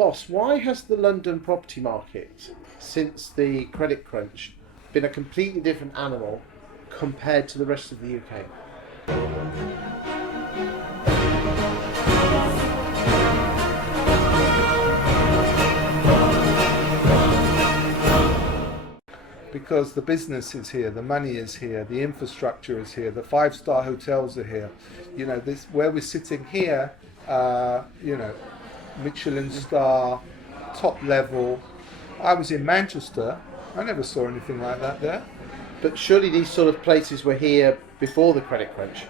Boss, why has the London property market, since the credit crunch, been a completely different animal compared to the rest of the UK? Because the business is here, the money is here, the infrastructure is here, the five-star hotels are here. You know, this where we're sitting here. You know, Michelin star, top level. I was in Manchester. I never saw anything like that there. But surely these sort of places were here before the credit crunch.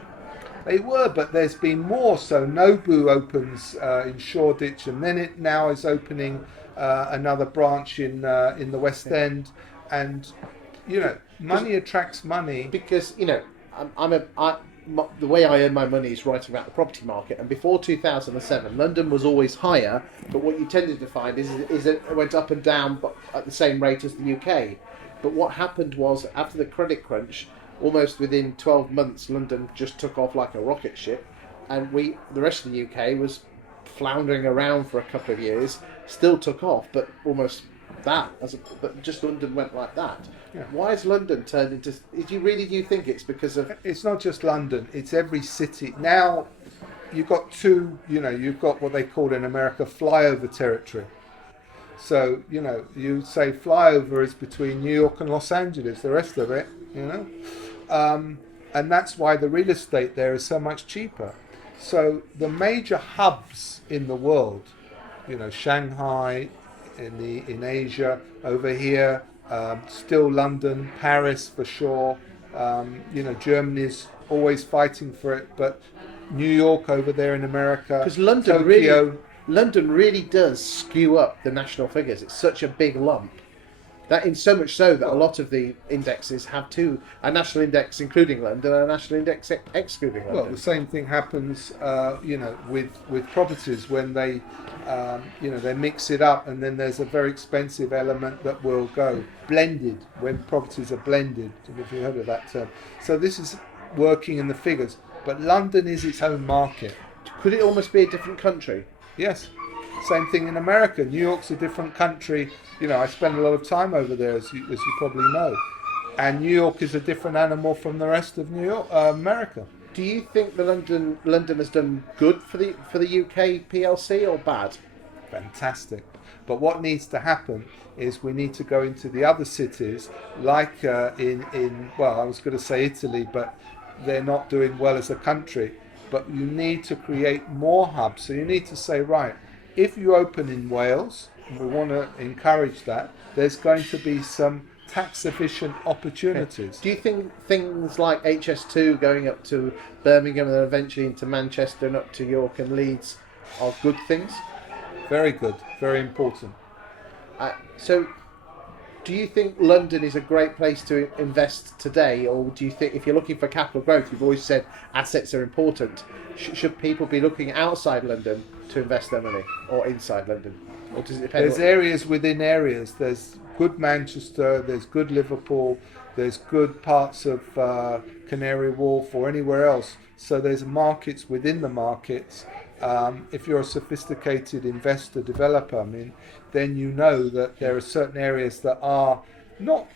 They were, but there's been more. So Nobu opens in Shoreditch, and then it now is opening another branch in the West End. And you know, money attracts money. Because the way I earn my money is writing about the property market, and before 2007 London was always higher, but what you tended to find is it went up and down but at the same rate as the UK. But what happened was, after the credit crunch, almost within 12 months London just took off like a rocket ship, and the rest of the UK was floundering around for a couple of years, still took off, but almost but just London went like that. Yeah. Why has London turned into? Do you think it's because of? It's not just London; it's every city. Now, you've got two. You know, you've got what they call in America flyover territory. So you say flyover is between New York and Los Angeles. The rest of it, and that's why the real estate there is so much cheaper. So the major hubs in the world, Shanghai. In Asia, over here, still London, Paris for sure. Germany's always fighting for it, but New York over there in America, because London really does skew up the national figures. It's such a big lump. That in so much so that a lot of the indexes have a national index including London and a national index excluding London. Well, the same thing happens, with properties when they, they mix it up, and then there's a very expensive element that will go blended when properties are blended. If you heard of that term, so this is working in the figures. But London is its own market. Could it almost be a different country? Yes. Same thing in America. New York's a different country. I spend a lot of time over there, as you probably know. And New York is a different animal from the rest of America. Do you think London has done good for the UK PLC or bad? Fantastic. But what needs to happen is we need to go into the other cities, like I was going to say Italy, but they're not doing well as a country. But you need to create more hubs. So you need to say, right, if you open in Wales, we want to encourage that, there's going to be some tax efficient opportunities. Do you think things like HS2 going up to Birmingham and then eventually into Manchester and up to York and Leeds are good things? Very good, very important. So do you think London is a great place to invest today, or do you think if you're looking for capital growth, you've always said assets are important, should people be looking outside London to invest their money, or inside London? Or does it depend? There's areas within areas. There's good Manchester, there's good Liverpool, there's good parts of Canary Wharf or anywhere else. So there's markets within the markets. If you're a sophisticated investor, developer, then you know that there are certain areas that are not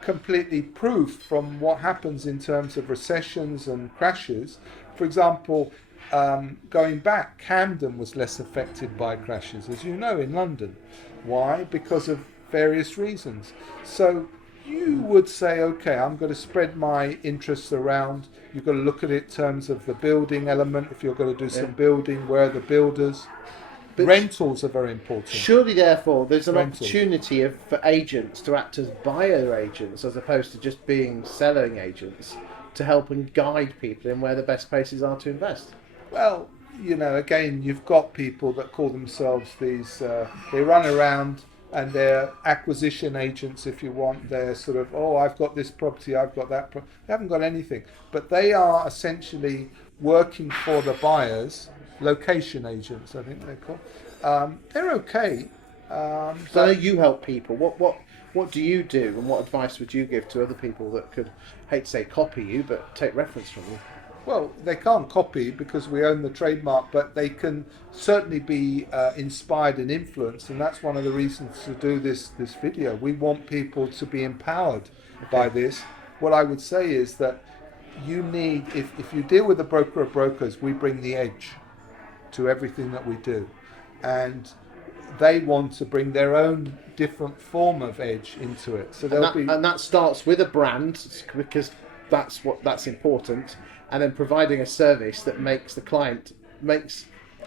completely proof from what happens in terms of recessions and crashes. For example, going back, Camden was less affected by crashes, as you know, in London. Why? Because of various reasons. So you would say, okay, I'm going to spread my interests around. You've got to look at it in terms of the building element. If you're going to do some building, where are the builders? But rentals are very important. Surely, therefore, there's an opportunity for agents to act as buyer agents as opposed to just being selling agents, to help and guide people in where the best places are to invest. Well, again, you've got people that call themselves these, they run around and they're acquisition agents, if you want. They're sort of, I've got this property, I've got that property. They haven't got anything. But they are essentially working for the buyers, location agents, I think they're called. They're okay. So you help people. What do you do, and what advice would you give to other people that could, hate to say copy you, but take reference from you? Well, they can't copy because we own the trademark, but they can certainly be inspired and influenced, and that's one of the reasons to do this video. We want people to be empowered by this. What I would say is that you need, if you deal with a broker of brokers, we bring the edge to everything that we do, and they want to bring their own different form of edge into it. So and that starts with a brand, because that's important, and then providing a service that makes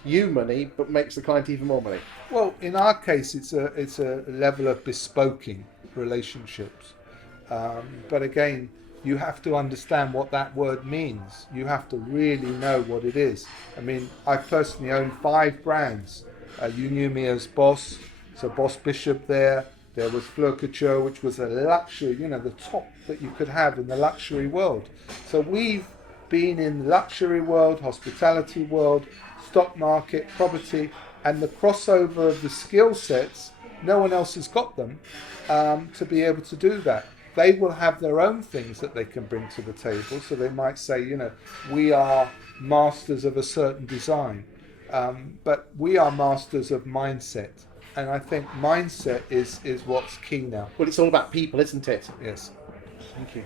you money, but makes the client even more money. Well, in our case, it's a level of bespoking relationships, but again, you have to understand what that word means. You have to really know what it is. I mean, I personally own 5 brands. You knew me as Boss, so Boss Bishop there. There was Fleur Couture, which was a luxury, the top that you could have in the luxury world. So we've been in the luxury world, hospitality world, stock market, property, and the crossover of the skill sets, no one else has got them to be able to do that. They will have their own things that they can bring to the table. So they might say, we are masters of a certain design, but we are masters of mindset. And I think mindset is what's key now. Well, it's all about people, isn't it? Yes. Thank you.